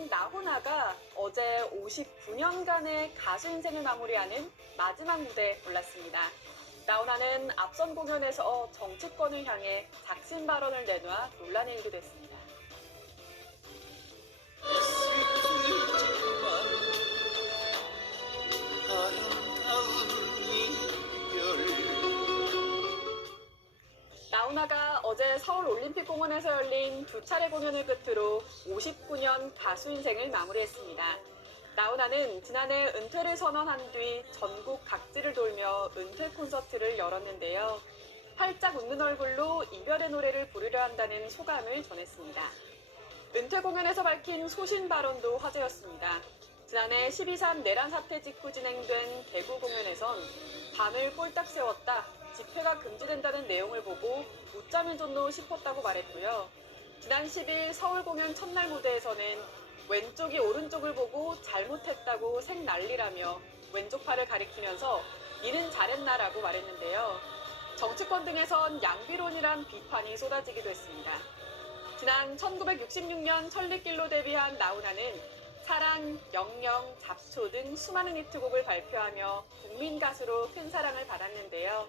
가수인 나훈아가 어제 59년간의 가수 인생을 마무리하는 마지막 무대에 올랐습니다. 나훈아는 앞선 공연에서 정치권을 향해 작심 발언을 내놔 논란이 일기도 했습니다. 나훈아가 어제 서울 올림픽공원에서 열린 두 차례 공연을 끝으로 59년 가수 인생을 마무리했습니다. 나훈아는 지난해 은퇴를 선언한 뒤 전국 각지를 돌며 은퇴 콘서트를 열었는데요. 활짝 웃는 얼굴로 이별의 노래를 부르려 한다는 소감을 전했습니다. 은퇴 공연에서 밝힌 소신 발언도 화제였습니다. 지난해 12.3 내란 사태 직후 진행된 대구 공연에선 밤을 꼴딱 세웠다, 집회가 금지된다는 내용을 보고 웃자면 좋노 싶었다고 말했고요. 지난 10일 서울 공연 첫날 무대에서는 왼쪽이 오른쪽을 보고 잘못했다고 생난리라며 왼쪽 팔을 가리키면서 니는 잘했나라고 말했는데요. 정치권 등에선 양비론이란 비판이 쏟아지기도 했습니다. 지난 1966년 천리길로 데뷔한 나훈아는 사랑, 영영, 잡초 등 수많은 히트곡을 발표하며 국민 가수로 큰 사랑을 받았는데요.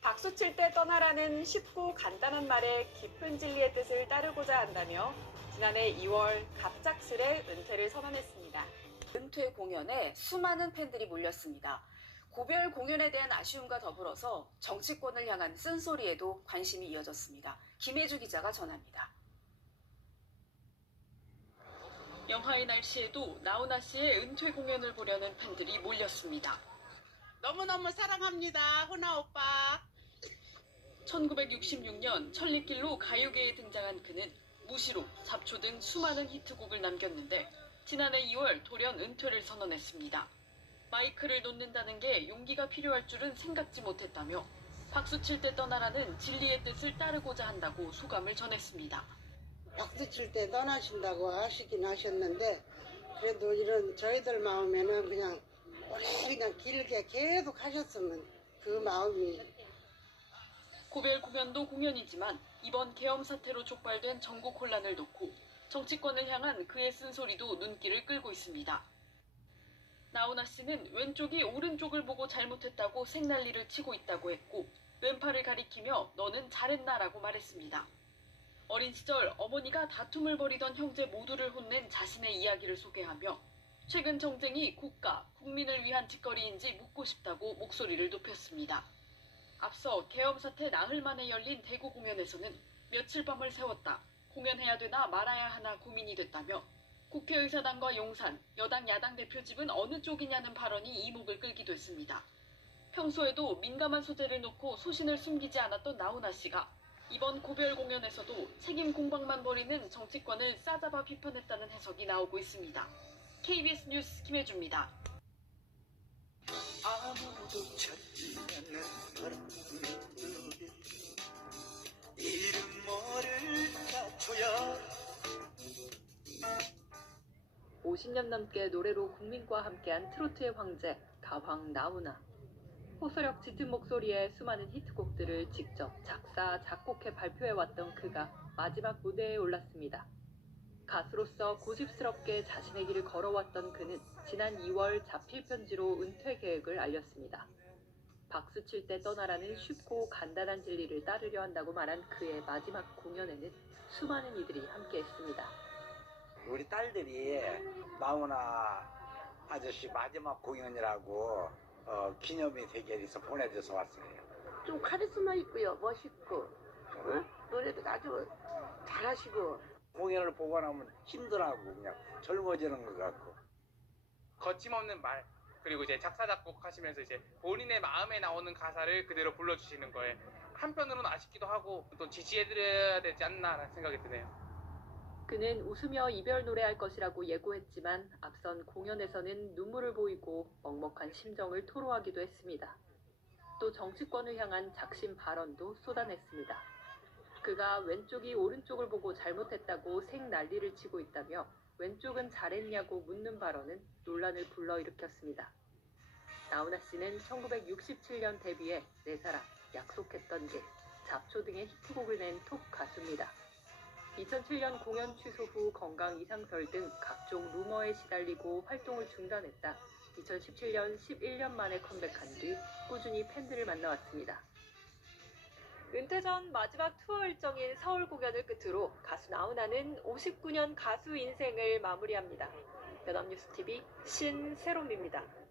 박수 칠 때 떠나라는 쉽고 간단한 말에 깊은 진리의 뜻을 따르고자 한다며 지난해 2월 갑작스레 은퇴를 선언했습니다. 은퇴 공연에 수많은 팬들이 몰렸습니다. 고별 공연에 대한 아쉬움과 더불어서 정치권을 향한 쓴소리에도 관심이 이어졌습니다. 김혜주 기자가 전합니다. 영하의 날씨에도 나훈아 씨의 은퇴 공연을 보려는 팬들이 몰렸습니다. 너무너무 사랑합니다, 훈아 오빠. 1966년 천리길로 가요계에 등장한 그는 무시로, 잡초 등 수많은 히트곡을 남겼는데 지난해 2월 돌연 은퇴를 선언했습니다. 마이크를 놓는다는 게 용기가 필요할 줄은 생각지 못했다며 박수 칠 때 떠나라는 진리의 뜻을 따르고자 한다고 소감을 전했습니다. 박수 칠 때 떠나신다고 하시긴 하셨는데 그래도 이런 저희들 마음에는 그냥 오래 그냥 길게 계속 하셨으면 그 마음이. 고별 공연도 공연이지만 이번 계엄 사태로 촉발된 전국 혼란을 놓고 정치권을 향한 그의 쓴소리도 눈길을 끌고 있습니다. 나훈아 씨는 왼쪽이 오른쪽을 보고 잘못했다고 생난리를 치고 있다고 했고 왼팔을 가리키며 너는 잘했나라고 말했습니다. 어린 시절 어머니가 다툼을 벌이던 형제 모두를 혼낸 자신의 이야기를 소개하며 최근 정쟁이 국가, 국민을 위한 짓거리인지 묻고 싶다고 목소리를 높였습니다. 앞서 계엄 사태 나흘 만에 열린 대구 공연에서는 며칠 밤을 새웠다, 공연해야 되나 말아야 하나 고민이 됐다며 국회의사당과 용산, 여당 야당 대표집은 어느 쪽이냐는 발언이 이목을 끌기도 했습니다. 평소에도 민감한 소재를 놓고 소신을 숨기지 않았던 나훈아 씨가 이번 고별 공연에서도 책임 공방만 벌이는 정치권을 싸잡아 비판했다는 해석이 나오고 있습니다. KBS 뉴스 김혜주입니다. 아무도 찾지 않는 바람들에 이름 모를 가초야. 50년 넘게 노래로 국민과 함께한 트로트의 황제 가왕 나훈아. 호소력 짙은 목소리에 수많은 히트곡들을 직접 작사, 작곡해 발표해왔던 그가 마지막 무대에 올랐습니다. 가수로서 고집스럽게 자신의 길을 걸어왔던 그는 지난 2월 자필 편지로 은퇴 계획을 알렸습니다. 박수 칠 때 떠나라는 쉽고 간단한 진리를 따르려 한다고 말한 그의 마지막 공연에는 수많은 이들이 함께했습니다. 우리 딸들이 나훈아 아저씨 마지막 공연이라고 기념이 대결에서 보내줘서 왔어요. 좀 카리스마 있고요, 멋있고, 응? 노래도 아주 잘하시고. 공연을 보고 나면 힘들하고 그냥 젊어지는 것 같고. 거침없는 말, 그리고 이제 작사 작곡 하시면서 이제 본인의 마음에 나오는 가사를 그대로 불러주시는 거에 한편으로는 아쉽기도 하고 또 지지해드려야 되지 않나라는 생각이 드네요. 그는 웃으며 이별 노래할 것이라고 예고했지만 앞선 공연에서는 눈물을 보이고 먹먹한 심정을 토로하기도 했습니다. 또 정치권을 향한 작심 발언도 쏟아냈습니다. 그가 왼쪽이 오른쪽을 보고 잘못했다고 생난리를 치고 있다며 왼쪽은 잘했냐고 묻는 발언은 논란을 불러일으켰습니다. 나훈아 씨는 1967년 데뷔해 내 사랑, 약속했던 길, 잡초 등의 히트곡을 낸 톱 가수입니다. 2007년 공연 취소 후 건강 이상설 등 각종 루머에 시달리고 활동을 중단했다. 2017년 11년 만에 컴백한 뒤 꾸준히 팬들을 만나왔습니다. 은퇴 전 마지막 투어 일정인 서울 공연을 끝으로 가수 나훈아는 59년 가수 인생을 마무리합니다. 연합뉴스TV 신세롬입니다.